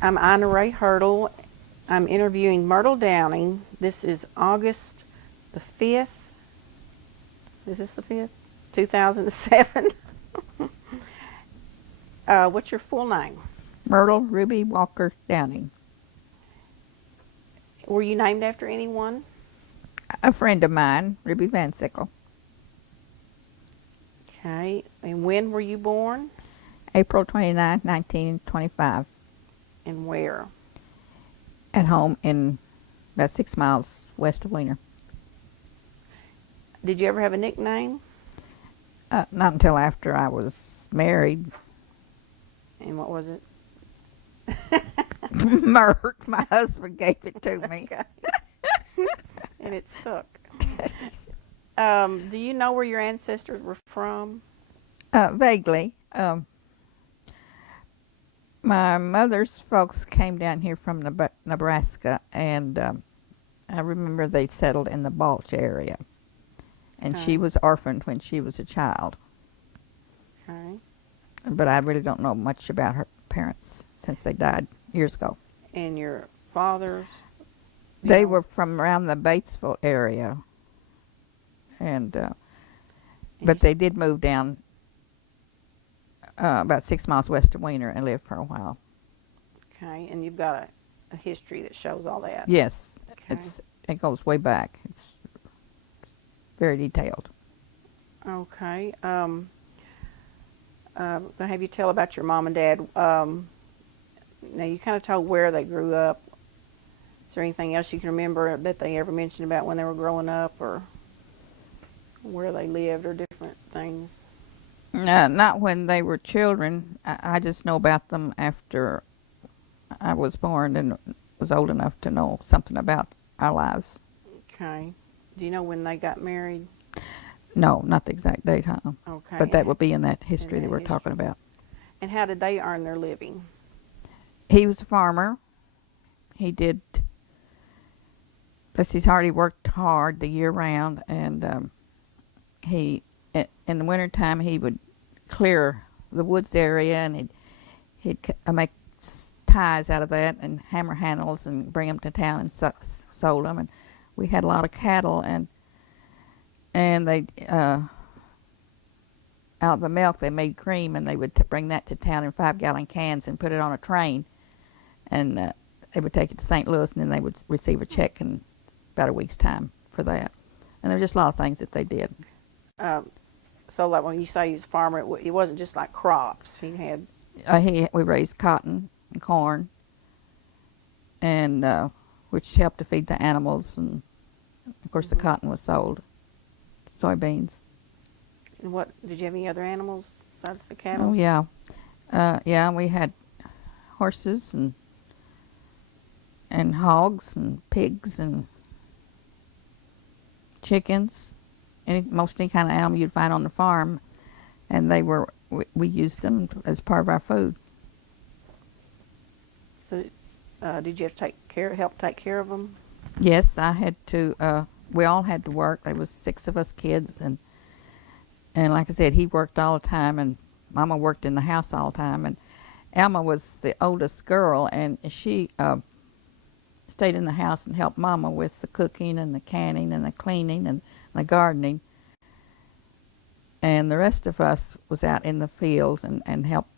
I'm Ina Raye. I'm interviewing Myrtle Downing. This is August the 5th. Is this the 5th? 2007. What's your full name? Myrtle Ruby Walker Downing. Were you named after anyone? A friend of mine, Ruby Van Sickle. Okay. And when were you born? April 29, 1925. And where? At home in about 6 miles west of Wiener. Did you ever have a nickname? Not until after I was married. And what was it? Mert, my husband gave it to me. Okay. And it stuck. Do you know where your ancestors were from? Vaguely. My mother's folks came down here from Nebraska, and I remember they settled in the Balch area. And Okay. she was orphaned when she was a child. Okay. But I really don't know much about her parents since they died years ago. And your fathers? They were from around the Batesville area, and but they did move down about 6 miles west of Wiener and lived for a while. Okay, and you've got a history that shows all that. Yes, Okay. it goes way back. It's very detailed. Okay. Gonna have you tell about your mom and dad. Now you kind of told where they grew up. Is there anything else you can remember that they ever mentioned about when they were growing up, or where they lived, or different things? Not when they were children. I just know about them after I was born and was old enough to know something about our lives. Okay. Do you know when they got married? No, not the exact date, huh? Okay. But that would be in that history in that that we're talking about. And how did they earn their living? He was a farmer. He did. Plus, he's already worked hard the year round, and he, in the wintertime, he would clear the woods area, and he'd make ties out of that and hammer handles and bring them to town and sold them. And we had a lot of cattle, and they out of the milk they made cream, and they would bring that to town in 5-gallon cans and put it on a train, and they would take it to St. Louis, and then they would receive a check in about a week's time for that. And there were just a lot of things that they did. So, like when you say he's a farmer, it wasn't just like crops. He had. We raised cotton and corn, and which helped to feed the animals, and of course the cotton was sold. Soybeans. And what did you have any other animals besides the cattle? Oh yeah, yeah. We had horses and hogs and pigs and chickens, most any kind of animal you'd find on the farm, and we used them as part of our food. So, did you have to help take care of them? Yes, I had to. We all had to work. There was 6 of us kids, and like I said, he worked all the time, and Mama worked in the house all the time. And Alma was the oldest girl, and she stayed in the house and helped Mama with the cooking and the canning and the cleaning and the gardening. And the rest of us was out in the fields and helped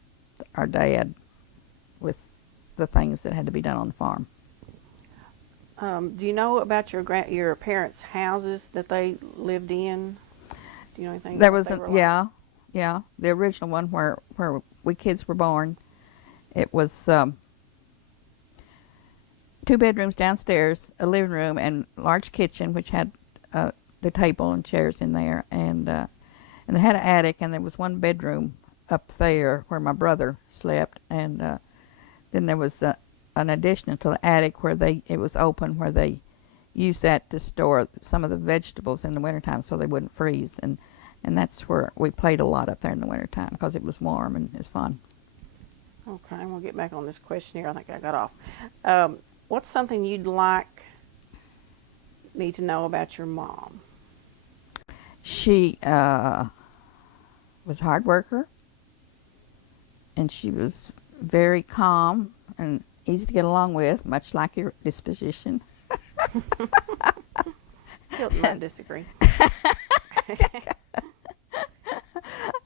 our dad with the things that had to be done on the farm. Do you know about your parents' houses that they lived in? Do you know anything? There was yeah, the original one where we kids were born. It was 2 bedrooms downstairs, a living room, and large kitchen, which had the table and chairs in there, and they had an attic, and there was 1 bedroom up there where my brother slept, and then there was an addition to the attic where it was open, where they used that to store some of the vegetables in the wintertime so they wouldn't freeze, and that's where we played a lot up there in the wintertime because it was warm and it's fun. Okay, I'm going to get back on this question here. I think I got off. What's something you'd like me to know about your mom? She was a hard worker, and she was very calm, and easy to get along with, much like your disposition. Hilton might disagree.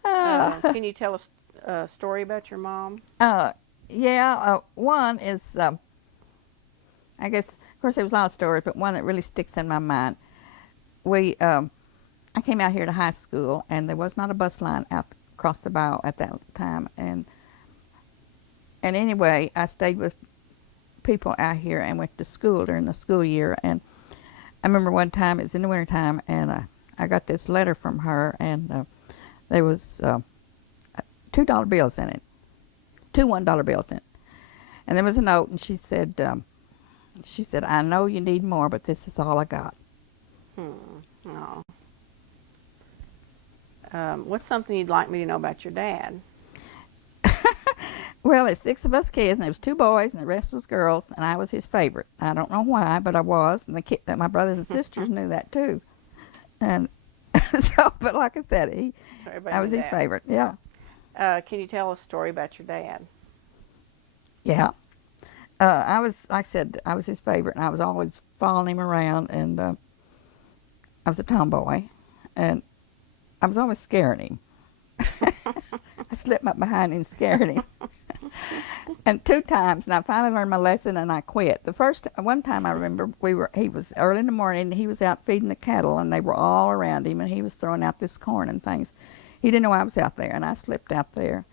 Can you tell us a story about your mom? Yeah, one is, I guess, of course, there was a lot of stories, but one that really sticks in my mind. I came out here to high school, and there was not a bus line out across the bayou at that time. And anyway, I stayed with people out here and went to school during the school year. And I remember one time, it was in the wintertime, and I got this letter from her, and there was $2 bills in it, two $1 bills in it. And there was a note, and she said, I know you need more, but this is all I got. Oh. What's something you'd like me to know about your dad? Well, there's 6 of us kids, and there was 2 boys, and the rest was girls, and I was his favorite. I don't know why, but I was, and my brothers and sisters knew that too. And so, but like I said, I was his favorite. Yeah. Can you tell a story about your dad? Yeah. I was, like I said, I was his favorite, and I was always following him around, and I was a tomboy, and I was always scaring him. I slipped up behind him and scared him. And 2 times, and I finally learned my lesson, and I quit. One time I remember, he was early in the morning, and he was out feeding the cattle, and they were all around him, and he was throwing out this corn and things. He didn't know I was out there, and I slipped out there.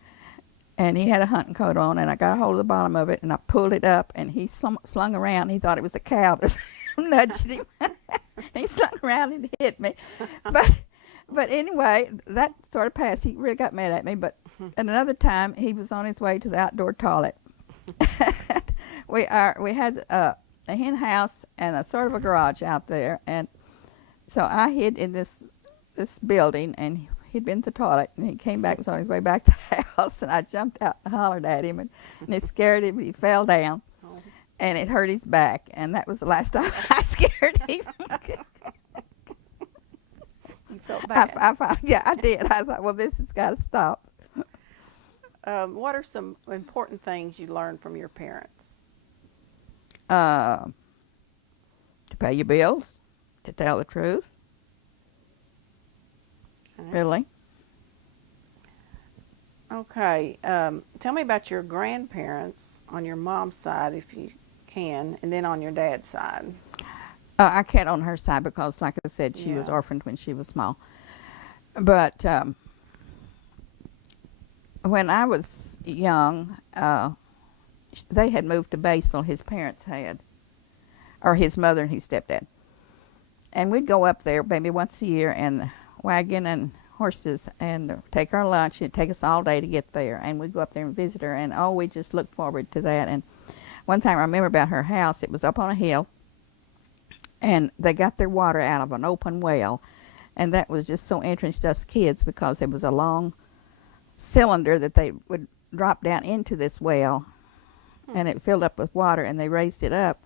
And he had a hunting coat on, and I got a hold of the bottom of it, and I pulled it up, and he slung around. He thought it was a cow that nudged him. He slung around and hit me. But anyway, that sort of passed. He really got mad at me. But at another time, he was on his way to the outdoor toilet. We had a hen house and a sort of a garage out there, and so I hid in this building, and he'd been to the toilet, and he came back, was on his way back to the house, and I jumped out and hollered at him, and it scared him. He fell down, and it hurt his back, and that was the last time I scared him. You felt bad. Yeah, I did. I thought, well, this has got to stop. What are some important things you learned from your parents? To pay your bills, to tell the truth. Really? Okay. Tell me about your grandparents on your mom's side, if you can, and then on your dad's side. I can't on her side because, like I said, she was orphaned when she was small. But when I was young, they had moved to Batesville, his parents had, or his mother and his stepdad. And we'd go up there maybe once a year and wagon and horses and take our lunch. It'd take us all day to get there, and we'd go up there and visit her, and we just looked forward to that. And one thing I remember about her house, it was up on a hill, and they got their water out of an open well, and that was just so interesting to us kids because there was a long cylinder that they would drop down into this well, and it filled up with water, and they raised it up,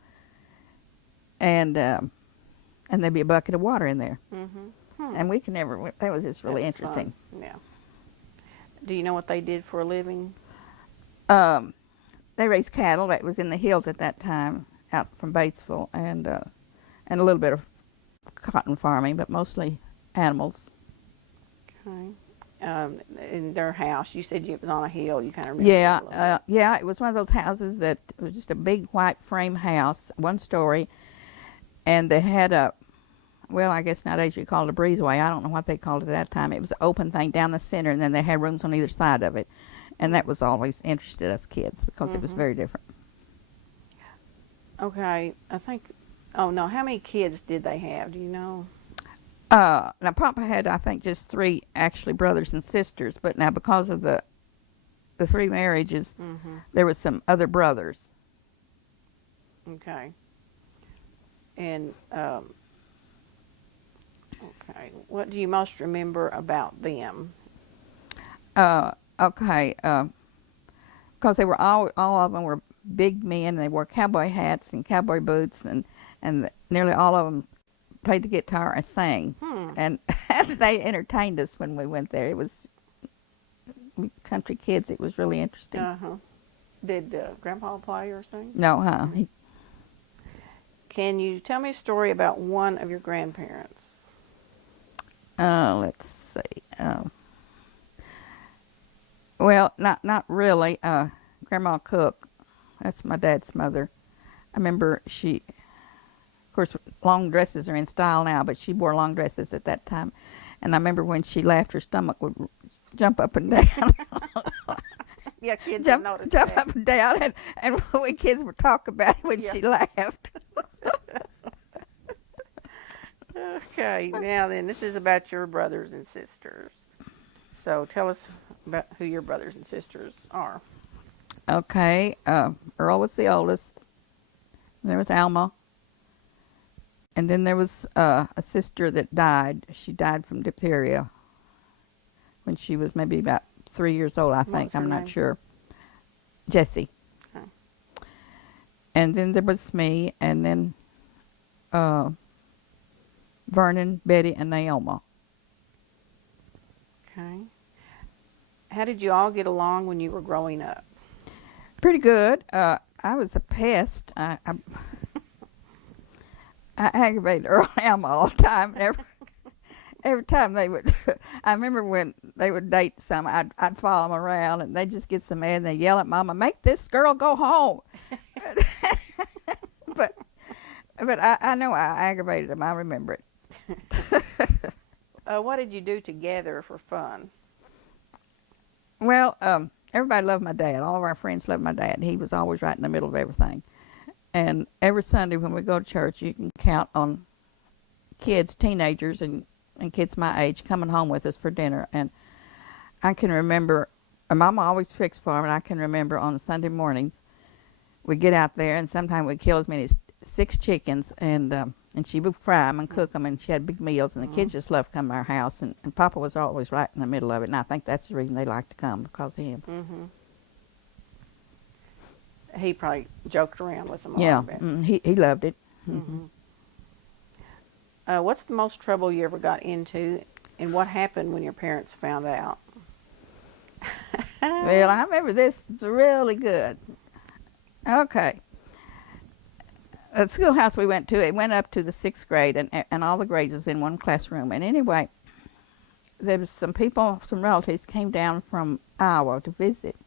and there'd be a bucket of water in there. And we can never, that was just really interesting. Fun. Yeah. Do you know what they did for a living? They raised cattle. That was in the hills at that time, out from Batesville, and a little bit of cotton farming, but mostly animals. Okay. In their house, you said it was on a hill. You kind of remember. Yeah, it was one of those houses that was just a big white frame house, 1 story, and they had well, I guess nowadays you call it a breezeway. I don't know what they called it at that time. It was an open thing down the center, and then they had rooms on either side of it. And that was always interested us kids because it was very different. Okay, I think, oh no, how many kids did they have? Do you know? Now, Papa had, I think, just 3 actually brothers and sisters, but now because of the 3 marriages, there was some other brothers. Okay. And, okay, what do you most remember about them? Okay, because they were all of them were big men. They wore cowboy hats and cowboy boots, and nearly all of them played the guitar and sang. And they entertained us when we went there. It was country kids. It was really interesting. Did Grandpa play or sing? No, huh? Can you tell me a story about one of your grandparents? Let's see. Well, not really. Grandma Cook, that's my dad's mother. I remember she, of course, long dresses are in style now, but she wore long dresses at that time. And I remember when she laughed, her stomach would jump up and down. Yeah, kids jump noticed jump that. up and down, and we kids would talk about it when Yeah. she laughed. Okay, now then, this is about your brothers and sisters. So tell us about who your brothers and sisters are. Okay, Earl was the oldest. There was Alma. And then there was a sister that died. She died from diphtheria when she was maybe about 3 years old, I What think. was her I'm not name? sure. Jessie. Okay. And then there was me, and then Vernon, Betty, and Naoma. Okay. How did you all get along when you were growing up? Pretty good. I was a pest. I aggravated Earl and Alma all the time. Every time they would, I remember when they would date some, I'd follow them around, and they'd just get so mad, and they'd yell at Mama, "Make this girl go home." but I know I aggravated them. I remember it. What did you do together for fun? Well, everybody loved my dad. All of our friends loved my dad. He was always right in the middle of everything. And every Sunday when we go to church, you can count on kids, teenagers, and kids my age coming home with us for dinner. And I can remember, Mama always fixed for me, and I can remember on Sunday mornings, we'd get out there, and sometimes we'd kill as many as 6 chickens, and she would fry them and cook them, and she had big meals, and the kids just loved coming to our house, and Papa was always right in the middle of it, and I think that's the reason they liked to come, because of him. Mm-hmm. He probably joked around with them a Yeah, little bit. he loved it. Mm-hmm. What's the most trouble you ever got into, and what happened when your parents found out? Well, I remember this is really good. Okay. The schoolhouse we went to, it went up to the 6th grade, and all the grades was in one classroom. And anyway, there was some people, some relatives came down from Iowa to visit.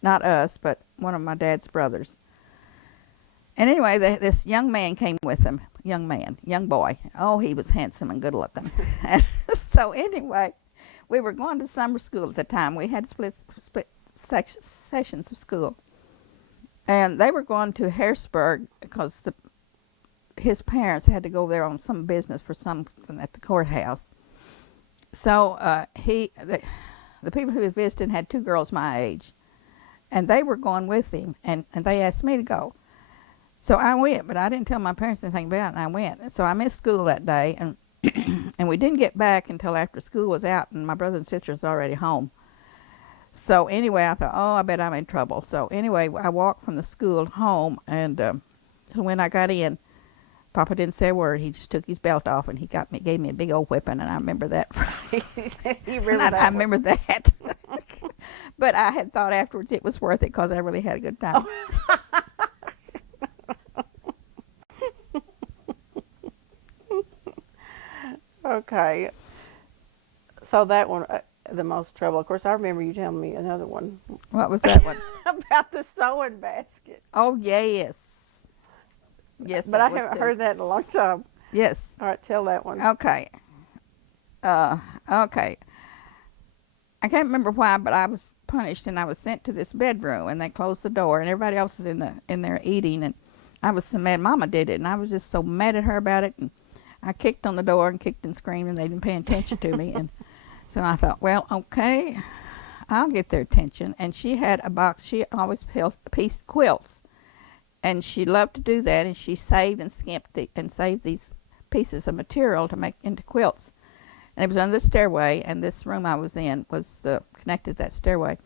Not us, but one of my dad's brothers. And anyway, this young man came with them. Young boy. Oh, he was handsome and good looking. And so anyway, we were going to summer school at the time. We had split sessions of school. And they were going to Harrisburg because his parents had to go there on some business for something at the courthouse. So the people who were visiting had 2 girls my age. And they were going with him, and they asked me to go. So I went, but I didn't tell my parents anything about it, and I went. And so I missed school that day, and and we didn't get back until after school was out, and my brother and sister was already home. So anyway, I thought, oh, I bet I'm in trouble. So anyway, I walked from the school home, and so when I got in, Papa didn't say a word. He just took his belt off, and he gave me a big old whipping, and I remember that. You remember that? I remember that. But I had thought afterwards it was worth it because I really had a good time. Okay. So that one, the most trouble. Of course, I remember you telling me another one What was that one? about the sewing basket. Oh, yes. Yes, But that I was haven't good. heard that in a long time. Yes. All right, tell that one. Okay. Okay. I can't remember why, but I was punished and I was sent to this bedroom, and they closed the door, and everybody else was in there eating, and I was so mad. Mama did it, and I was just so mad at her about it, and I kicked on the door and kicked and screamed, and they didn't pay attention to me, and so I thought, well, okay, I'll get their attention. And she had a box. She always pieced quilts, and she loved to do that, and she saved and skimped and saved these pieces of material to make into quilts. And it was under the stairway, and this room I was in was connected to that stairway.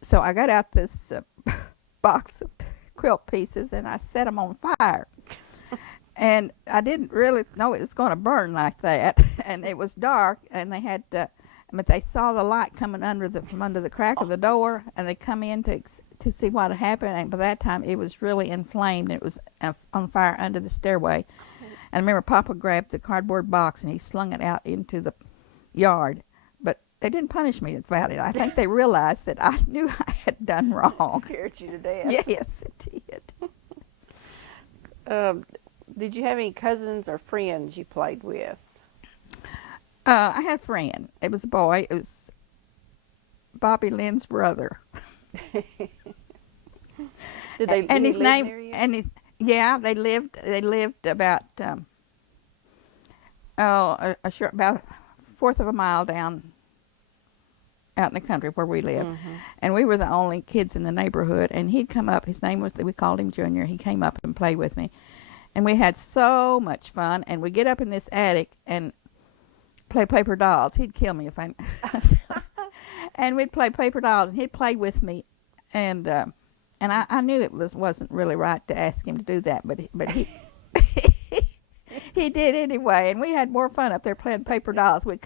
So I got out this box of quilt pieces, and I set them on fire. And I didn't really know it was going to burn like that. And it was dark, and they had but they saw the light coming from under the crack of the door, and they come in to to see what had happened, and by that time it was really inflamed. It was on fire under the stairway. And I remember Papa grabbed the cardboard box and he slung it out into the yard. But they didn't punish me about it. I think they realized that I knew I had done wrong. Scared you to death. Yes, it did. Did you have any cousins or friends you played with? I had a friend. It was a boy. It was Bobby Lynn's brother. Did they and his live name near you? and his they lived about about a fourth of a mile down out in the country where we lived. Mm-hmm. And we were the only kids in the neighborhood, and he'd come up. His name was, we called him Junior. He came up and played with me, and we had so much fun. And we'd get up in this attic and play paper dolls. He'd kill me if I and we'd play paper dolls, and he'd play with me, and I knew it wasn't really right to ask him to do that, but he he did anyway, and we had more fun up there playing paper dolls. We'd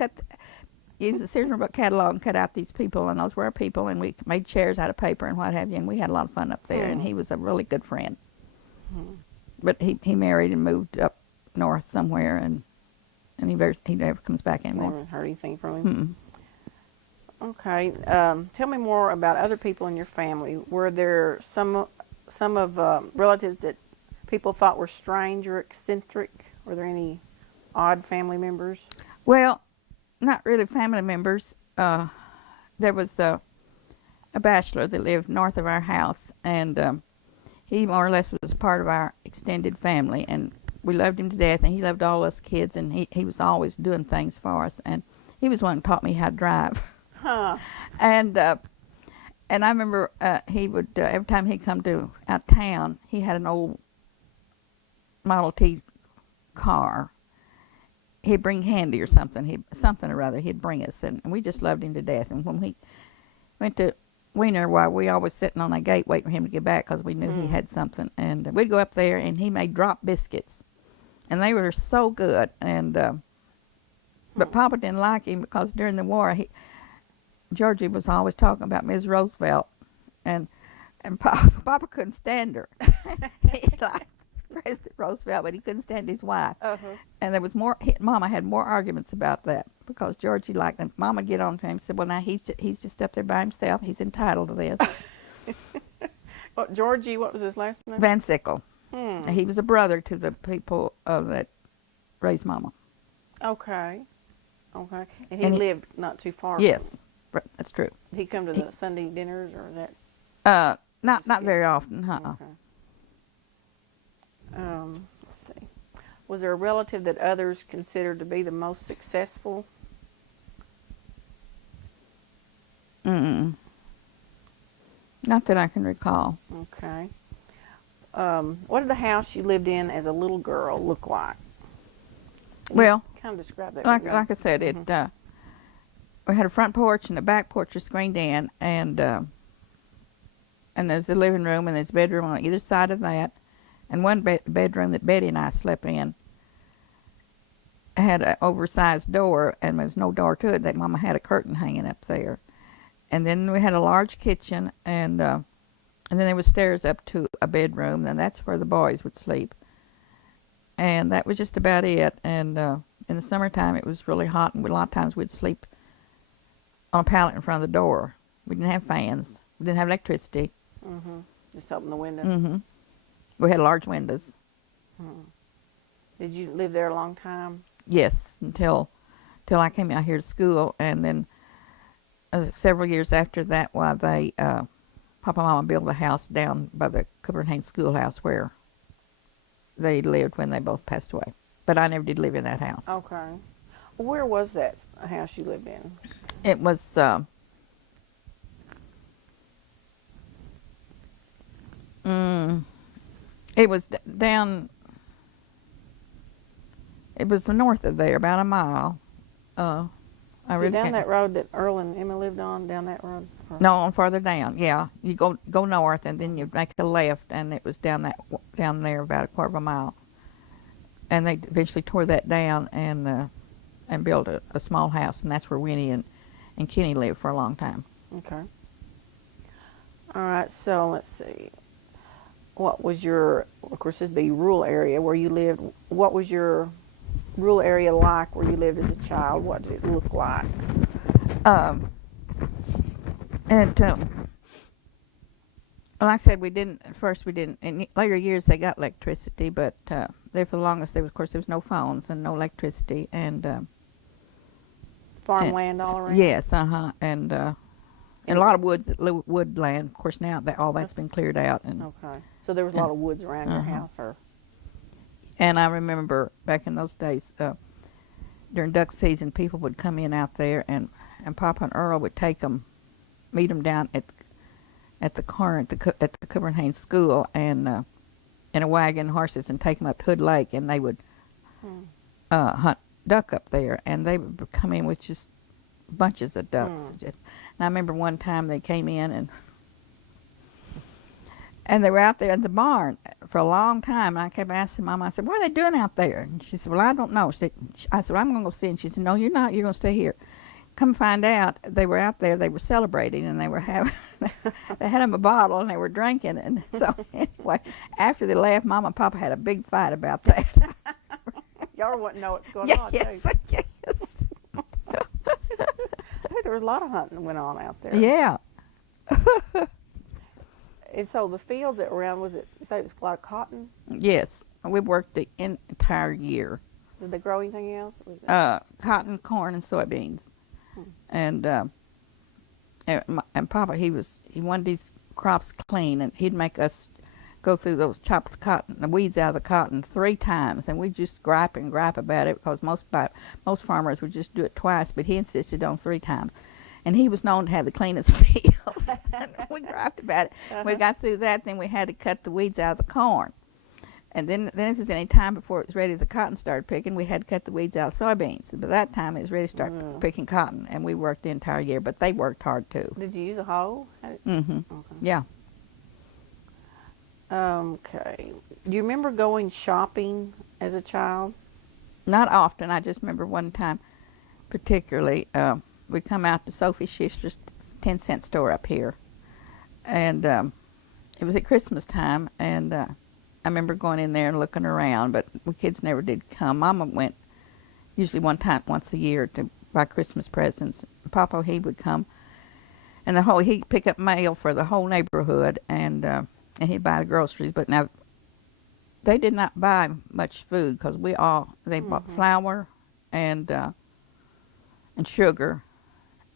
use the Sears and Roebuck catalog and cut out these people, and those were our people, and we made chairs out of paper and what have you, and we had a lot of fun up there, and he was a really good friend. But he married and moved up north somewhere, and he never comes back anymore. Never heard anything from him. Okay. Tell me more about other people in your family. Were there some of relatives that people thought were strange or eccentric? Were there any odd family members? Well, not really family members. There was a bachelor that lived north of our house, and he more or less was part of our extended family, and we loved him to death, and he loved all us kids, and he was always doing things for us, and he was one who taught me how to drive. Huh. And I remember he would, every time he'd come to out of town, he had an old Model T car. He'd bring candy or something, something or other he'd bring us, and we just loved him to death. And when we went to Wiener, we always sitting on that gate waiting for him to get back because we knew he had something. And we'd go up there, and he made drop biscuits, and they were so good. And but Papa didn't like him because during the war, Georgie was always talking about Ms. Roosevelt, and Papa couldn't stand her. He liked President Roosevelt, but he couldn't stand his wife. And there was Mama had more arguments about that because Georgie liked him. Mama would get on to him and said, well, now he's just up there by himself. He's entitled to this. Well, Georgie, what was his last name? Van Sickle. He was a brother to the people that raised Mama. Okay. And he lived not too far. Yes, that's true. Did he come to the Sunday dinners, or that? Not very often, Okay. Let's see. Was there a relative that others considered to be the most successful? Not that I can recall. Okay. What did the house you lived in as a little girl look like? Well, kind of describe that. like I said, we had a front porch, and the back porch was screened in, and there's a living room, and there's a bedroom on either side of that. And one bedroom that Betty and I slept in had an oversized door, and there was no door to it. That Mama had a curtain hanging up there. And then we had a large kitchen, and then there was stairs up to a bedroom, and that's where the boys would sleep. And that was just about it. And in the summertime, it was really hot, and a lot of times we'd sleep on a pallet in front of the door. We didn't have fans. We didn't have electricity. Just open the window. We had large windows. Did you live there a long time? Yes, until I came out here to school, and then several years after that, they Papa and Mama built a house down by the Copenhagen schoolhouse where they lived when they both passed away. But I never did live in that house. Okay. Where was that house you lived in? It was it was down. It was north of there, about a mile. Down that road that Earl and Emma lived on, down that road? Or? No, farther down. Yeah, you go north, and then you make a left, and it was down there about a quarter of a mile. And they eventually tore that down and built a small house, and that's where Winnie and Kenny lived for a long time. Okay. All right, so let's see. What was your, of course, it'd be rural area where you lived. What was your rural area like where you lived as a child? What did it look like? Um, and like I said, we didn't. At first, we didn't. In later years, they got electricity, but there for the longest, of course, there was no phones and no electricity, and Farmland all around? yes, and a lot of woodland. Of course, now that all that's been cleared out, and Okay. So there was a lot of woods around your house, or? and I remember back in those days, during duck season, people would come in out there, and Papa and Earl would take them, meet them down at the corner at the Copenhagen School, and in a wagon, horses, and take them up to Hood Lake, and they would hunt duck up there, and they would come in with just bunches of ducks. And I remember one time they came in, and they were out there in the barn for a long time, and I kept asking Mama, I said, what are they doing out there? And she said, well, I don't know. I said, well, I'm going to go see. And she said, no, you're not. You're going to stay here. Come find out, they were out there, they were celebrating, and they were having, they had them a bottle, and they were drinking. And so anyway, after they left, Mama and Papa had a big fight about that. Y'all wouldn't know what's going on, yes, too. yes. Hey, there was a lot of hunting that went on out there. Yeah. And so the fields that were around, was it, you say it was a lot of cotton? Yes, we worked the entire year. Did they grow anything else? Was it? Cotton, corn, and soybeans. And Papa, he wanted these crops clean, and he'd make us go through those, chop the weeds out of the cotton 3 times, and we'd just gripe about it, because most farmers would just do it twice, but he insisted on 3 times. And he was known to have the cleanest fields. We griped about it. We got through that, then we had to cut the weeds out of the corn. And then if there's any time before it was ready, the cotton started picking, we had to cut the weeds out of soybeans. By that time, it was ready to start picking cotton, and we worked the entire year. But they worked hard, too. Did you use a hoe? Mm-hmm. Okay. Yeah. Okay. Do you remember going shopping as a child? Not often. I just remember one time, particularly, we come out to Sophie Schuster's 10-cent store up here. And it was at Christmas time, and I remember going in there and looking around, but we kids never did come. Mama went usually once a year to buy Christmas presents. Papa, he would come, and he'd pick up mail for the whole neighborhood, and he'd buy the groceries. But now, they did not buy much food, because they bought flour and sugar,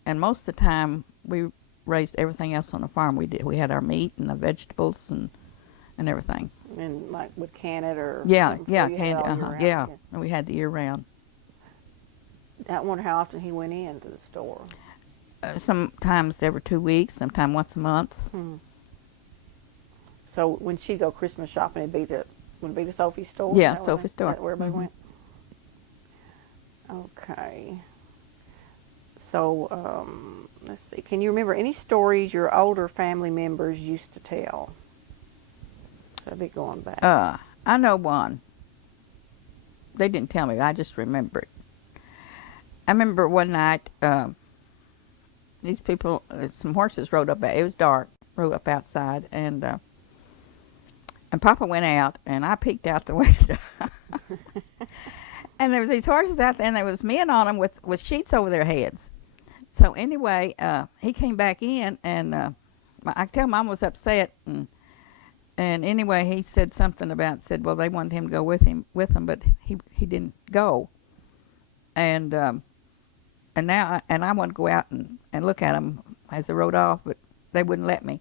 and most of the time we raised everything else on the farm. We had our meat and the vegetables and everything. And like would can it or candy, yeah. And we had the year round. I wonder how often he went into the store. Sometimes every 2 weeks, sometimes once a month. So when she'd go Christmas shopping, would it be the Sophie store? Yeah, Sophie store. Is that where everybody went? Okay. So let's see. Can you remember any stories your older family members used to tell? I'd be going back. I know one. They didn't tell me. I just remember it. I remember one night, these people, some horses rode up. It was dark. Rode up outside, and Papa went out, and I peeked out the window. And there was these horses out there, and there was men on them with sheets over their heads. So anyway, he came back in, and I could tell Mom was upset, and anyway, he said something well, they wanted him to go with them, but he didn't go. And now I wanted to go out and look at them as they rode off, but they wouldn't let me.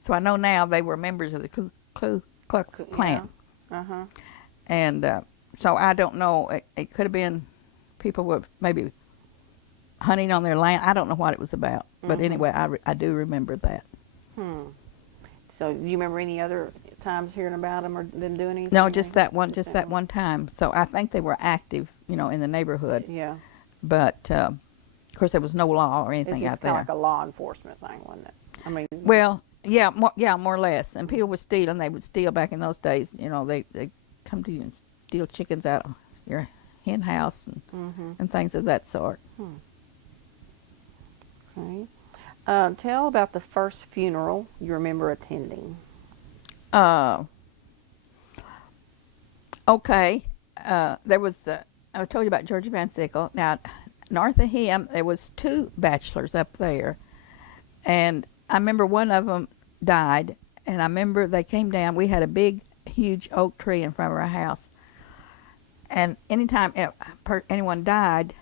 So I know now they were members of the Ku Klux Klan. Yeah. And so I don't know. It could have been people were maybe hunting on their land. I don't know what it was about. But anyway, I do remember that. So do you remember any other times hearing about them or them doing anything? No, just that one time. So I think they were active, in the neighborhood. Yeah. But of course there was no law or anything out there. It's kind of like a law enforcement thing, wasn't it? I mean. Well, yeah, more or less. And people would steal, and they would steal back in those days. They come to you and steal chickens out of your hen house and things of that sort. Okay. Tell about the first funeral you remember attending. Uh, okay. There was, I told you about Georgie Van Sickle. Now, north of him, there was two bachelors up there. And I remember one of them died. And I remember they came down. We had a big, huge oak tree in front of our house. And anytime anyone died,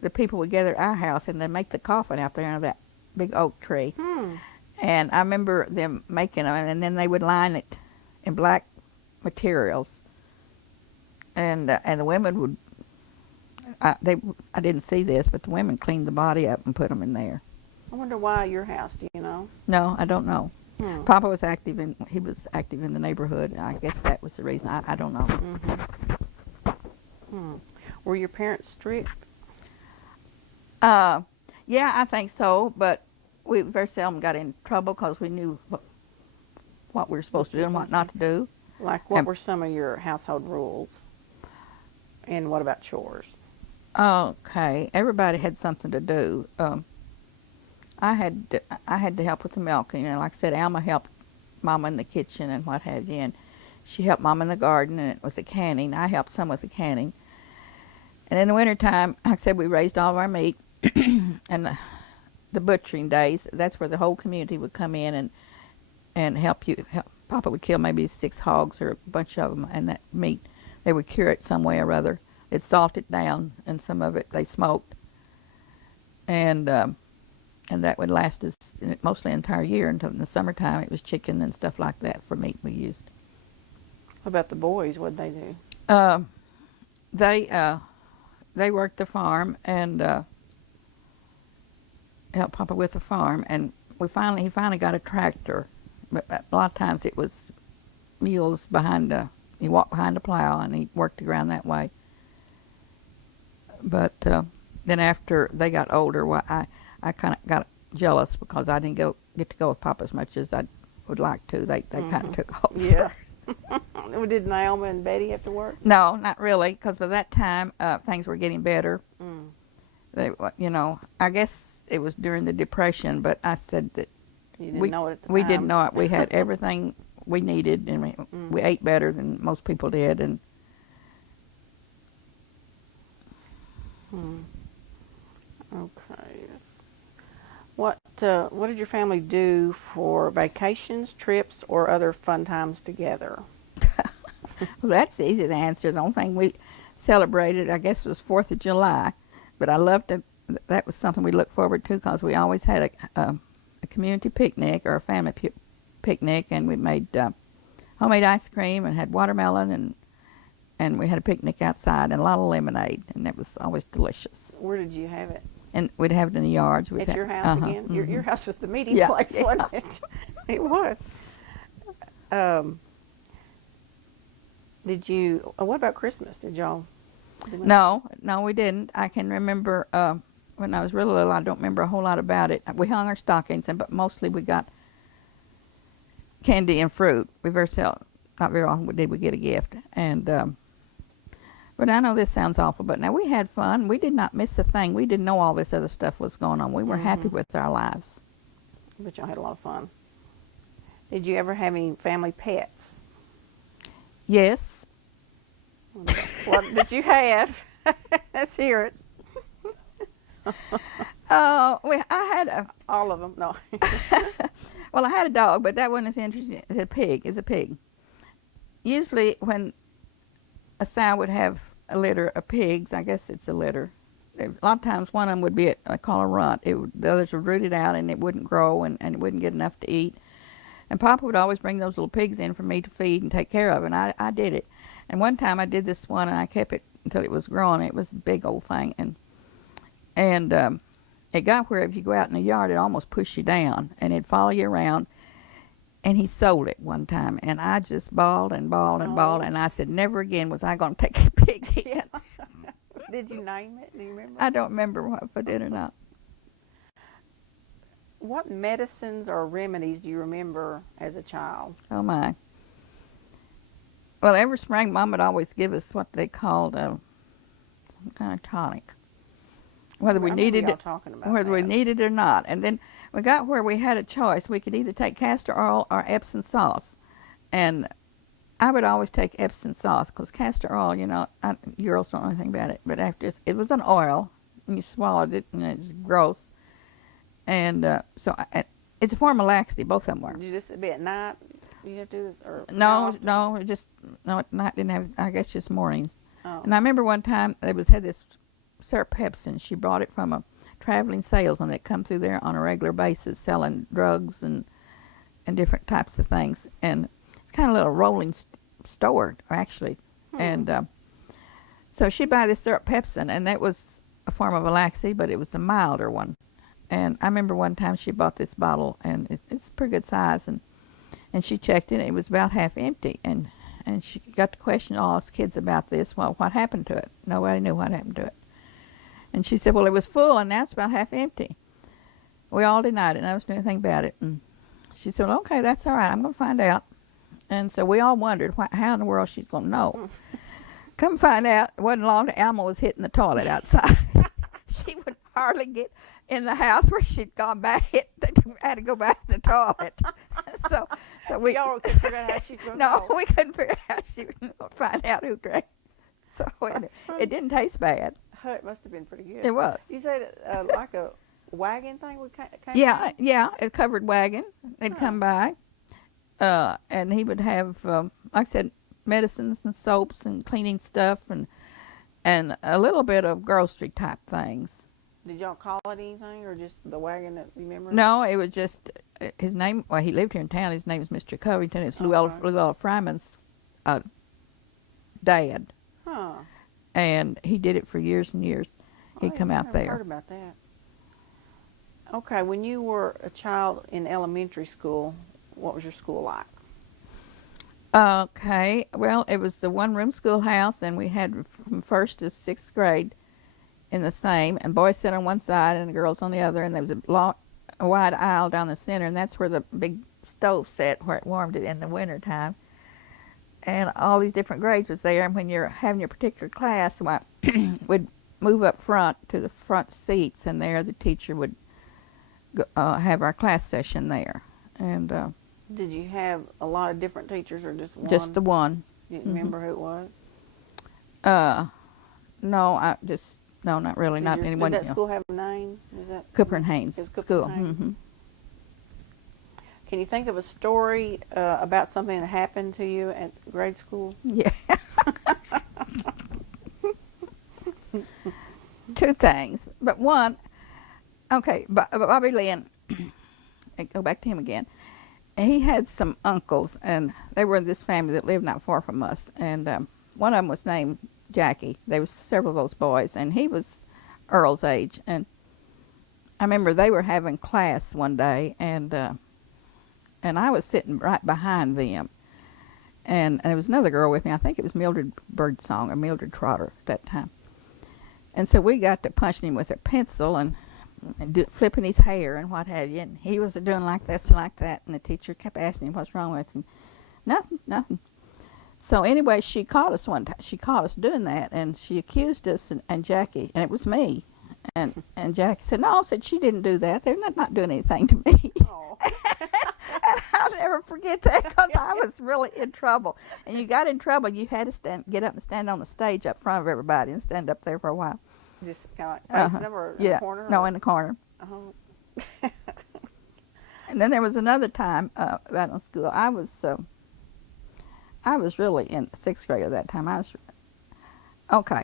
the people would gather at our house and they'd make the coffin out there under that big oak tree. And I remember them making them, and then they would line it in black materials. And the women would, I didn't see this, but the women cleaned the body up and put them in there. I wonder why your house, do you know? No, I don't know. Papa was active he was active in the neighborhood. I guess that was the reason. I don't know. Were your parents strict? Yeah, I think so, but we very seldom got in trouble because we knew what we were supposed to do and what not to do. Like, what were some of your household rules? And what about chores? Okay, everybody had something to do. I had to help with the milking, and like I said, Alma helped Mama in the kitchen and what have you, and she helped Mama in the garden and with the canning. I helped some with the canning. And in the wintertime, like I said, we raised all of our meat, and the butchering days, that's where the whole community would come in and help you. Papa would kill maybe 6 hogs or a bunch of them, and that meat, they would cure it some way or other. They'd salt it down, and some of it they smoked. And that would last us mostly an entire year. Until in the summertime, it was chicken and stuff like that for meat we used. What about the boys? What'd they do? They worked the farm and helped Papa with the farm. And he finally got a tractor. But a lot of times it was mules he walked behind the plow and he worked the ground that way. But then after they got older, well, I kind of got jealous because I didn't get to go with Papa as much as I would like to. They kind of took over. Yeah. Did Naomi and Betty have to work? No, not really, because by that time things were getting better. They, I guess it was during the Depression, but I said that you didn't know it at the time. We didn't know it. We had everything we needed, and we ate better than most people did. And okay. What did your family do for vacations, trips, or other fun times together? Well, that's easy to answer. The only thing we celebrated, I guess, was 4th of July. But I loved it. That was something we looked forward to because we always had a community picnic or a family picnic, and we made homemade ice cream and had watermelon, and we had a picnic outside and a lot of lemonade, and it was always delicious. Where did you have it? And we'd have it in the yards. At your house again? Your house was the meeting place, yeah. wasn't it? It was. What about Christmas? Did y'all? No, we didn't. I can remember when I was really little, I don't remember a whole lot about it. We hung our stockings, but mostly we got candy and fruit. We not very often did we get a gift. And but I know this sounds awful, but now we had fun. We did not miss a thing. We didn't know all this other stuff was going on. We were happy with our lives. But y'all had a lot of fun. Did you ever have any family pets? Yes. What did you have? Let's hear it. I had all of them. No. Well, I had a dog, but that wasn't as interesting as a pig. It's a pig. Usually, when a sow would have a litter of pigs, I guess it's a litter. A lot of times, one of them would be I call a runt. The others would root it out, and it wouldn't grow, and it wouldn't get enough to eat. And Papa would always bring those little pigs in for me to feed and take care of, and I did it. And one time I did this one, and I kept it until it was grown. It was a big old thing, and it got where if you go out in the yard, it almost pushed you down, and it'd follow you around. And he sold it one time, and I just bawled and bawled and bawled, and I said, never again was I going to take a pig in. Yeah. Did you name it? Do you remember? I don't remember if I did or not. What medicines or remedies do you remember as a child? Oh, my. Well, every spring, Mom would always give us what they called some kind of tonic, whether we needed it or not. And then we got where we had a choice. We could either take castor oil or Epsom sauce. And I would always take Epsom sauce because castor oil, you know, girls don't know anything about it. But after it was an oil, and you swallowed it, and it's gross. And it's a form of laxity, both of them were. Did you just be at night? You have to do this? Or No, at night didn't have, I guess just mornings. Oh. And I remember one time they had this syrup Pepsin. She brought it from a traveling salesman that come through there on a regular basis selling drugs and different types of things. And it's kind of a little rolling store, actually. And so she'd buy this syrup Pepsin, and that was a form of a laxity, but it was a milder one. And I remember one time she bought this bottle, and it's a pretty good size, and she checked it, and it was about half empty. And she got to question all us kids about this. Well, what happened to it? Nobody knew what happened to it. And she said, well, it was full, and now it's about half empty. We all denied it. None of us knew anything about it. And she said, well, okay, that's all right. I'm going to find out. And so we all wondered how in the world she's going to know. Come find out, it wasn't long till Alma was hitting the toilet outside. She would hardly get in the house where she'd gone back, had to go back to the toilet. so we Y'all couldn't figure out how she's going to no, know. we couldn't figure out how she was going to find out who drank. So it didn't taste bad. It must have been pretty good. It was. You said like a wagon thing would came Yeah, a covered wagon. They'd come by, and he would have, like I said, medicines and soaps and cleaning stuff and a little bit of grocery type things. Did y'all call it anything, or just the wagon that you remember? No, it was just his name. Well, he lived here in town. His name is Mr. Covington. It's Luella Fryman's dad. Huh. And he did it for years and years. He'd come out there. I've heard about that. Okay, when you were a child in elementary school, what was your school like? Okay, well, it was a one-room schoolhouse, and we had from 1st to 6th grade in the same, and boys sat on one side and the girls on the other, and there was a wide aisle down the center, and that's where the big stove sat, where it warmed it in the winter time. And all these different grades was there, and when you're having your particular class, we'd move up front to the front seats, and there the teacher would have our class session there. And did you have a lot of different teachers, or just one? just the one. You remember who it was? No, no, not really, not anyone. Did that school have a name? Was that Cooper and Haynes Cooper School. and Haynes. Mm-hmm. Can you think of a story about something that happened to you at grade school? Yeah. Two things, but one. Okay, Bobby Lynn. Go back to him again. He had some uncles, and they were this family that lived not far from us. And one of them was named Jackie. There was several of those boys, and he was Earl's age. And I remember they were having class one day, and I was sitting right behind them. And there was another girl with me. I think it was Mildred Birdsong or Mildred Trotter at that time. And so we got to punching him with a pencil and flipping his hair and what have you. And he was doing like this and like that. And the teacher kept asking him, what's wrong with him? Nothing. So anyway, she caught us one time. She caught us doing that. And she accused us and Jackie. And it was me. And Jackie said, no, she didn't do that. They're not doing anything to me. Oh. And I'll never forget that because I was really in trouble. And you got in trouble, you had to get up and stand on the stage up front of everybody and stand up there for a while. Just kind of like facing them or in the corner? No, in the corner. Uh-huh. And then there was another time about in school. I was really in 6th grade at that time. Okay.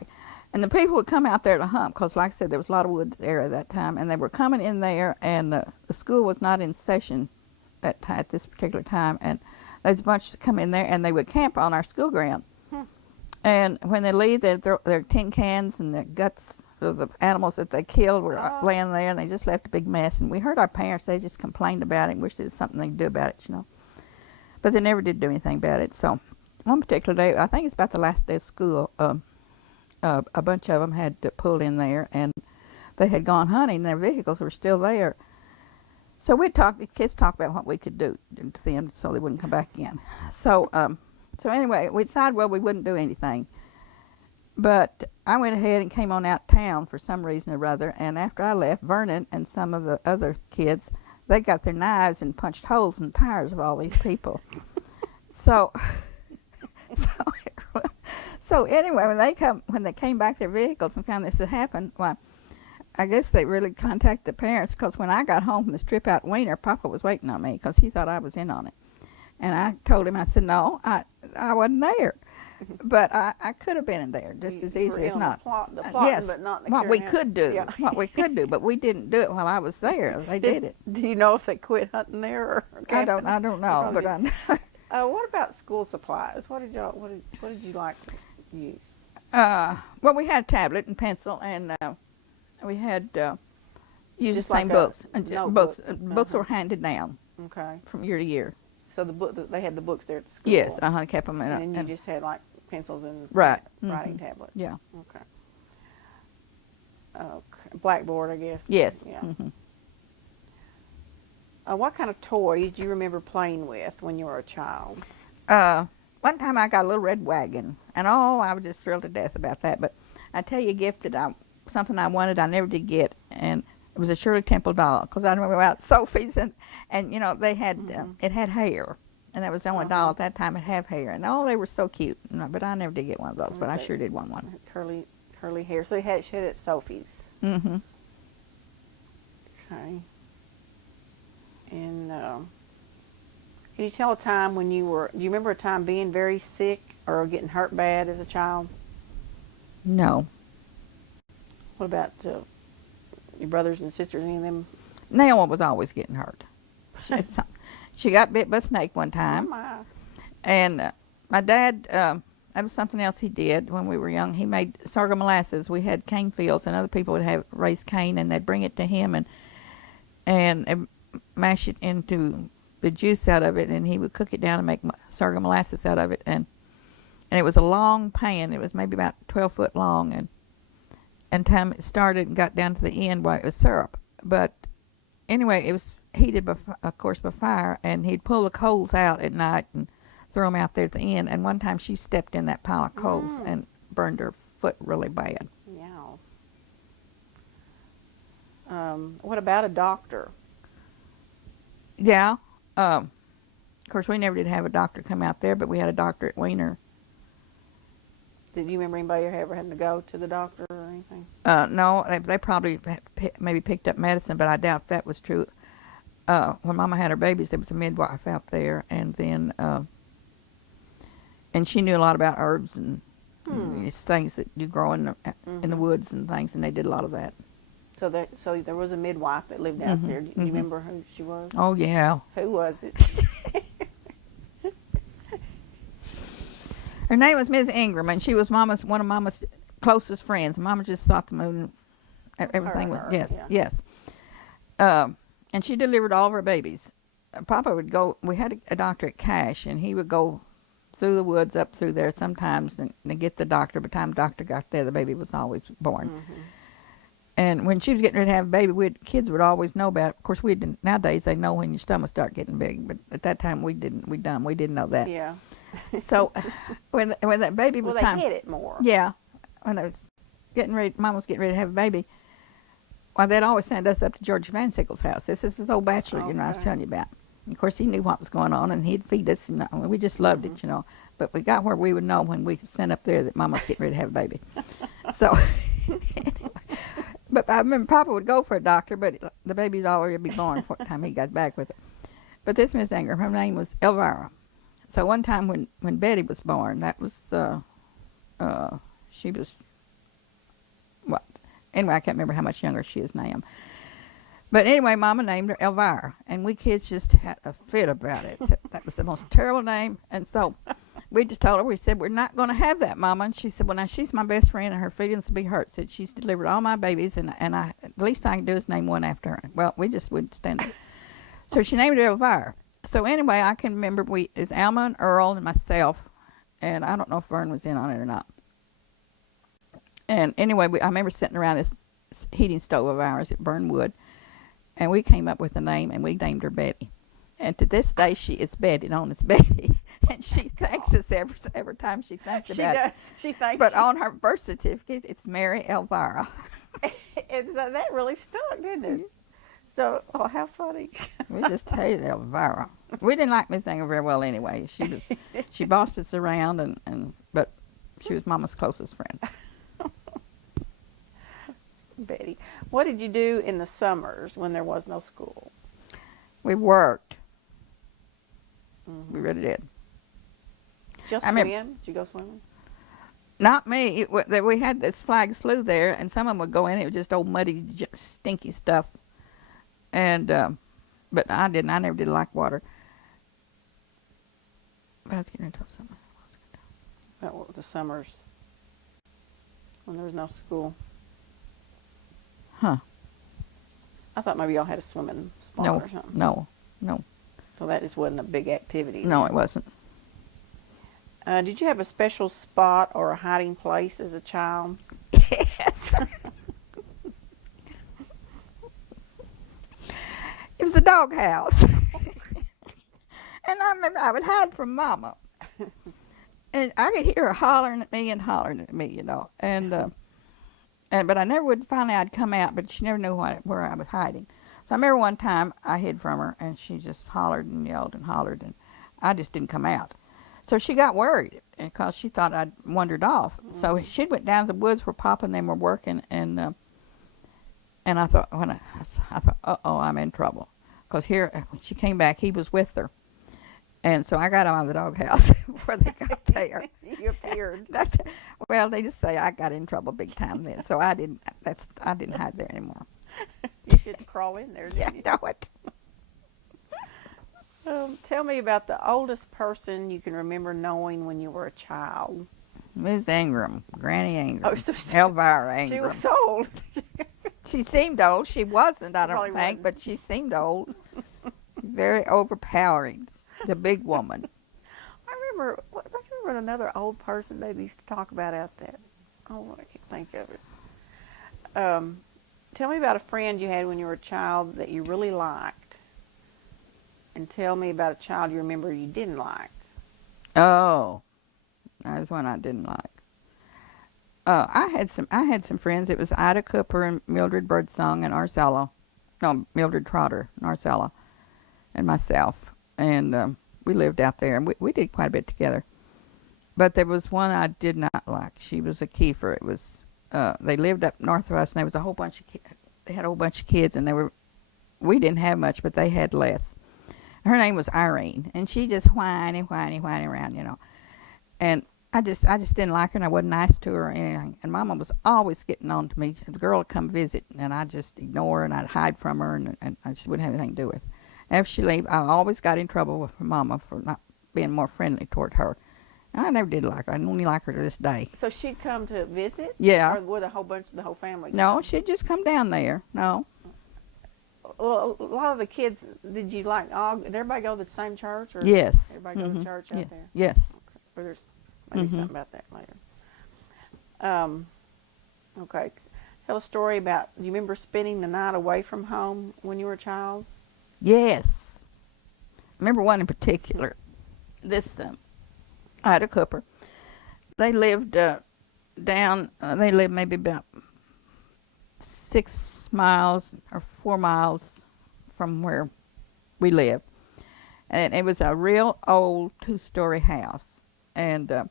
And the people would come out there to hump because, like I said, there was a lot of wood there at that time. And they were coming in there, and the school was not in session at this particular time. And there's a bunch that come in there, and they would camp on our school ground. And when they leave, their tin cans and the guts of the animals that they killed were laying there, and they just left a big mess. And we heard our parents, they just complained about it and wished there was something they could do about it, you know. But they never did do anything about it. So one particular day, I think it's about the last day of school, a bunch of them had pulled in there, and they had gone hunting, and their vehicles were still there. So the kids talked about what we could do to them so they wouldn't come back again. So anyway, we decided, well, we wouldn't do anything. But I went ahead and came on out of town for some reason or other, and after I left, Vernon and some of the other kids, they got their knives and punched holes in the tires of all these people. So, so, so anyway, when they came back their vehicles and found this had happened, why, I guess they really contacted the parents, because when I got home from the strip out Wiener, Papa was waiting on me because he thought I was in on it. And I told him, I said, no, I wasn't there. But I could have been in there just as easily as not. The plotting, yes, but not the what we carrying out. could do, Yeah. what we could do, but we didn't do it while I was there. They did it. Do you know if they quit hunting there? Or I don't know, but I know. what about school supplies? What did you like to use? Well, we had a tablet and pencil, and we had used the Just same like a books. notebook. Books were handed down Okay. from year to year. So they had the books there at the school. Yes, kept them in. And then you just had like pencils and right. writing tablets. Yeah. Okay. Okay. Blackboard, I guess. Yes. Yeah. What kind of toys do you remember playing with when you were a child? One time I got a little red wagon, and I was just thrilled to death about that. But I tell you, a gift that something I wanted, I never did get, and it was a Shirley Temple doll, because I remember out at Sophie's, and you know, they had it had hair, and that was the only doll at that time that had hair, and they were so cute. But I never did get one of those, but I sure did want one. Curly hair. So she had it at Sophie's. Mm-hmm. Okay. And can you tell a time when do you remember a time being very sick or getting hurt bad as a child? No. What about your brothers and sisters, any of them? Naomi was always getting hurt. She got bit by a snake one time. Oh my. And my dad, that was something else he did when we were young. He made sorghum molasses. We had cane fields, and other people would have raised cane, and they'd bring it to him and mash it into the juice out of it, and he would cook it down and make sorghum molasses out of it. And it was a long pan. It was maybe about 12 foot long, and time it started and got down to the end, it was syrup. But anyway, it was heated, of course, by fire, and he'd pull the coals out at night and throw them out there at the end. And one time she stepped in that pile of coals and burned her foot really bad. Yeah. What about a doctor? Yeah. Of course, we never did have a doctor come out there, but we had a doctor at Wiener. Did you remember anybody ever having to go to the doctor or anything? No, they probably maybe picked up medicine, but I doubt that was true. When Mama had her babies, there was a midwife out there, and then and she knew a lot about herbs and things that you grow in the woods and things, and they did a lot of that. So there was a midwife that lived out there. Do you remember who she was? Oh yeah. Who was it? Her name was Ms. Ingram, and she was one of Mama's closest friends. Mama just thought the moon, everything was yes. And she delivered all of her babies. Papa would go. We had a doctor at Cache, and he would go through the woods up through there sometimes and get the doctor. By the time the doctor got there, the baby was always born. And when she was getting ready to have a baby, kids would always know about it. Of course, nowadays they know when your stomach start getting big, but at that time we didn't. We didn't know that. Yeah. So when that baby was time, they hid it more. Yeah, when I was getting ready, Mom was getting ready to have a baby. Well, they'd always send us up to George Van Sickle's house. This is his old bachelor, I was telling you about. And of course, he knew what was going on, and he'd feed us, and we just loved it, But we got where we would know when we sent up there that Mama was getting ready to have a baby. So, anyway. But I remember Papa would go for a doctor, but the baby would already be born before the time he got back with it. But this Miss Ingram, her name was Elvira. So one time when Betty was born, that was, she was, what? Anyway, I can't remember how much younger she is now. But anyway, Mama named her Elvira, and we kids just had a fit about it. That was the most terrible name. And so we just told her, we said, we're not going to have that, Mama. And she said, well, now she's my best friend, and her feelings will be hurt. Said she's delivered all my babies, and the least I can do is name one after her. Well, we just wouldn't stand it. So she named her Elvira. So anyway, I can remember it was Alma and Earl and myself, and I don't know if Vern was in on it or not. And anyway, I remember sitting around this heating stove of ours that burned wood, and we came up with a name, and we named her Betty. And to this day, she is Betty, known as Betty, and she thanks us every time she thinks about it. She thanks. But on her birth certificate, it's Mary Elvira. That really stuck, didn't it? So, oh, how funny. We just hated Elvira. We didn't like Miss Anger very well anyway. She bossed us around, but she was Mama's closest friend. Betty, what did you do in the summers when there was no school? We worked. Mm-hmm. We really did. Did you swim? Did you go swimming? Not me. We had this flag slough there, and some of them would go in. It was just old muddy, stinky stuff. And but I didn't. I never did like water. But I was getting into something. About the summers when there was no school. Huh. I thought maybe y'all had a swimming spot or something. No. So that just wasn't a big activity. No, it wasn't. Did you have a special spot or a hiding place as a child? Yes. It was the doghouse. And I remember I would hide from Mama. And I could hear her hollering at me, you know. But I never would. Finally, I'd come out, but she never knew where I was hiding. So I remember one time I hid from her, and she just hollered and yelled and hollered, and I just didn't come out. So she got worried because she thought I'd wandered off. Mm-hmm. So she went down to the woods where Papa and them were working, and I thought, uh-oh, I'm in trouble. Because when she came back, he was with her. And so I got him out of the doghouse before they got there. You appeared. Well, they just say I got in trouble big time then. So I didn't hide there anymore. You didn't crawl in there, did you? Yeah, know it. Tell me about the oldest person you can remember knowing when you were a child. Miss Ingram, Granny Ingram. Oh, so Elvira Ingram. She was old. She seemed old. She wasn't, I don't Probably think, wasn't. but she seemed old. Very overpowering. The big woman. I remember another old person they used to talk about out there. Oh, I can't think of it. Tell me about a friend you had when you were a child that you really liked. And tell me about a child you remember you didn't like. Oh, that's one I didn't like. I had some friends. It was Ida Cooper and Mildred Birdsong and Mildred Trotter and Arcella and myself. And we lived out there, and we did quite a bit together. But there was one I did not like. She was a Kiefer. It was they lived up north of us, and there was a whole bunch of they had a whole bunch of kids, and we didn't have much, but they had less. Her name was Irene, and she just whiny around, you know. And I just didn't like her, and I wasn't nice to her or anything. And Mama was always getting on to me. The girl would come visit, and I'd just ignore her, and I'd hide from her, and I just wouldn't have anything to do with her. After she left, I always got in trouble with her Mama for not being more friendly toward her. And I never did like her. I only like her to this day. So she'd come to visit? Yeah. Or would the whole family come? No, she'd just come down there. No. Well, a lot of the kids, did you like, did everybody go to the same church? Or Yes. Everybody go to church out there? Yes. Okay. Or there's maybe something about that later. Okay. Tell a story about, do you remember spending the night away from home when you were a child? Yes. I remember one in particular. This Ida Cooper. They lived they lived maybe about 6 miles or 4 miles from where we lived. And it was a real old 2-story house. And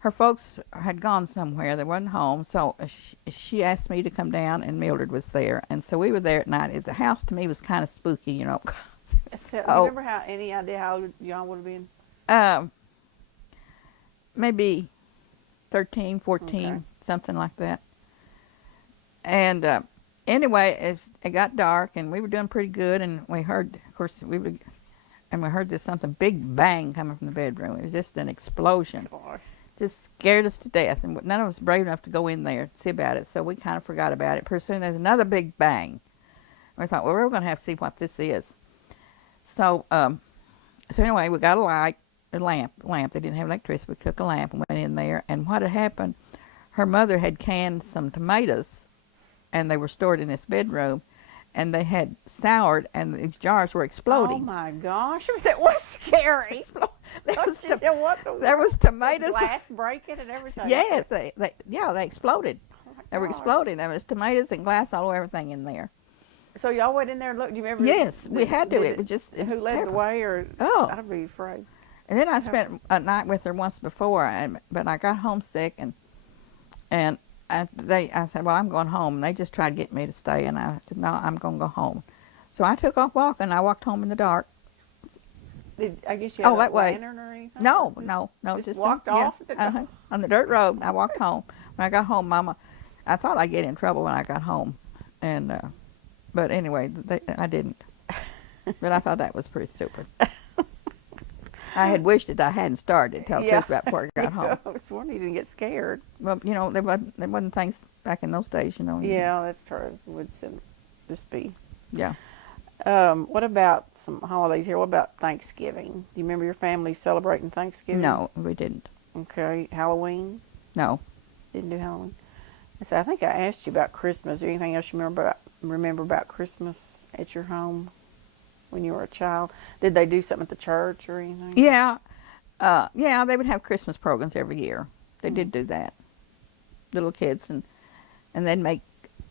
her folks had gone somewhere. They wasn't home. So she asked me to come down, and Mildred was there. And so we were there at night. The house to me was kind of spooky, you know. Do you remember any idea how old y'all would have been? Maybe 13, 14, okay. Something like that. And anyway, it got dark, and we were doing pretty good, and we heard, of course, we heard this something big bang coming from the bedroom. It was just an explosion. Gosh. Just scared us to death, and none of us brave enough to go in there to see about it, so we kind of forgot about it. Pretty soon there's another big bang. We thought, well, we're going to have to see what this is. So anyway, we got a lamp. They didn't have electricity. We took a lamp and went in there, and what had happened, her mother had canned some tomatoes, and they were stored in this bedroom, and they had soured, and these jars were exploding. Oh my gosh, that was scary. There was tomatoes. Glass breaking and everything. Yes, they exploded. Oh They were exploding. There was tomatoes and glass all over everything in there. So y'all went in there and looked. Do you remember? Yes, we had to. It was just, it Who was led the terrible. way, or Oh. I'd be afraid. And then I spent a night with her once before, but I got homesick, and I said, well, I'm going home. And they just tried to get me to stay, and I said, no, I'm going to go home. So I took off walking. I walked home in the dark. I guess you had a that way. lantern or anything? No, Or no, just walked off? Yeah, on the dirt road. I walked home. When I got home, Mama, I thought I'd get in trouble when I got home, and but anyway, I didn't. But I thought that was pretty stupid. I had wished that I hadn't started to tell the truth about before I got home. I was wondering you didn't get scared. Well, you know, there wasn't things back in those days, you know. Yeah, that's true. It would just be. Yeah. What about some holidays here? What about Thanksgiving? Do you remember your family celebrating Thanksgiving? No, we didn't. Okay. Halloween? No. Didn't do Halloween. So I think I asked you about Christmas. Is there anything else you remember about Christmas at your home when you were a child? Did they do something at the church or anything? Yeah. Yeah, they would have Christmas programs every year. They did do that. Little kids, and they'd make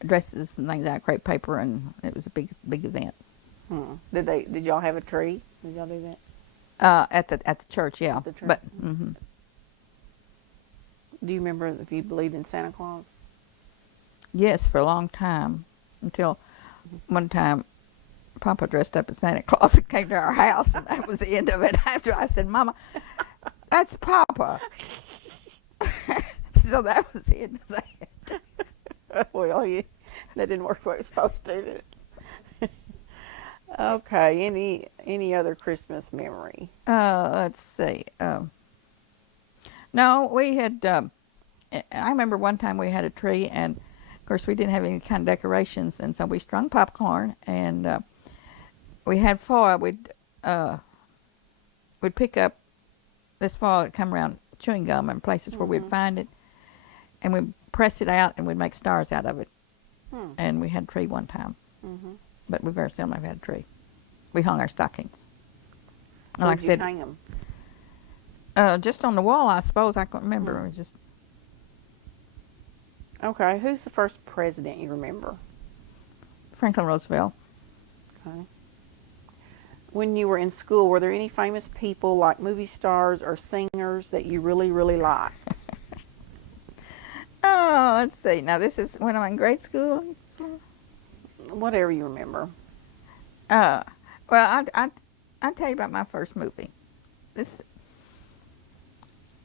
dresses and things out of crepe paper, and it was a big event. Did y'all have a tree? Did y'all do that? At the church, yeah. The church. But Do you remember if you believed in Santa Claus? yes, for a long time, until one time Papa dressed up as Santa Claus and came to our house, and that was the end of it. After I said, Mama, that's Papa. So that was the end of that. Well, that didn't work the way it was supposed to, did it? Okay. Any other Christmas memory? Let's see. No, we had. I remember one time we had a tree, and of course we didn't have any kind of decorations, and so we strung popcorn, and we had foil. We'd pick up this foil that come around chewing gum and places where we'd find it, and we'd press it out, and we'd make stars out of it. And we had a tree one time, but we very seldom have had a tree. We hung our stockings. Where did you hang them? Just on the wall, I suppose. I can't remember. It was just. Okay. Who's the first president you remember? Franklin Roosevelt. Okay. When you were in school, were there any famous people like movie stars or singers that you really, really liked? Oh, let's see. Now, this is when I'm in grade school. Whatever you remember. Well, I'll tell you about my first movie.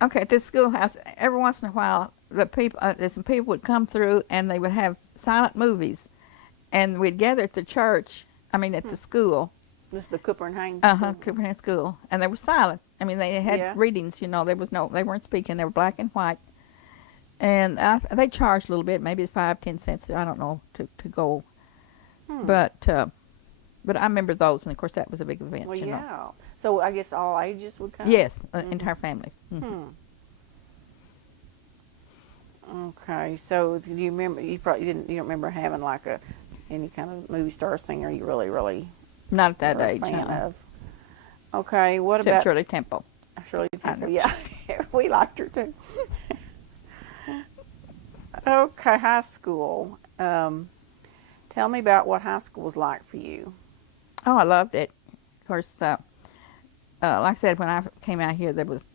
Okay, at this schoolhouse, every once in a while, some people would come through, and they would have silent movies, and we'd gather at the church. I mean, at the school. This is the Cooper and Haynes. Cooper and Haynes School, and they were silent. I mean, they had readings. You know, they weren't speaking. They were black and white, and they charged a little bit, maybe 5-10 cents. I don't know to go, but I remember those, and of course that was a big event. Well, you yeah. know. So I guess all ages would come. Yes, entire families. Okay, so do you remember? You don't remember having like any kind of movie star singer you really, really Not at that were a age. fan of? Okay, what Except about Shirley Temple? Shirley Temple? Yeah, we liked her too. Okay, high school. Tell me about what high school was like for you. Oh, I loved it. Of course, like I said, when I came out here, there was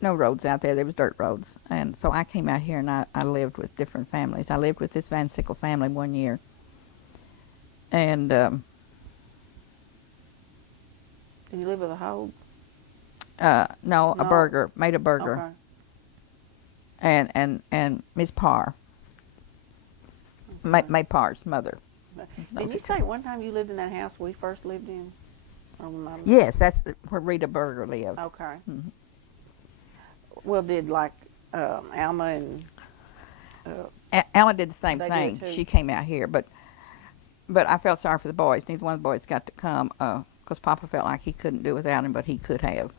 no roads out there. There was dirt roads. And so I came out here, and I lived with different families. I lived with this Van Sickle family one year. And Did you live with a hoe? no, a burger. Made a burger. Okay. And Miss Parr. May Parr's mother. Did you say one time you lived in that house we first lived in? Yes, that's where Rita Berger lived. Okay. Well, did like Alma and Alma did the same they thing. did too? She came out here, but I felt sorry for the boys. Neither one of the boys got to come because Papa felt like he couldn't do without him, but he could have.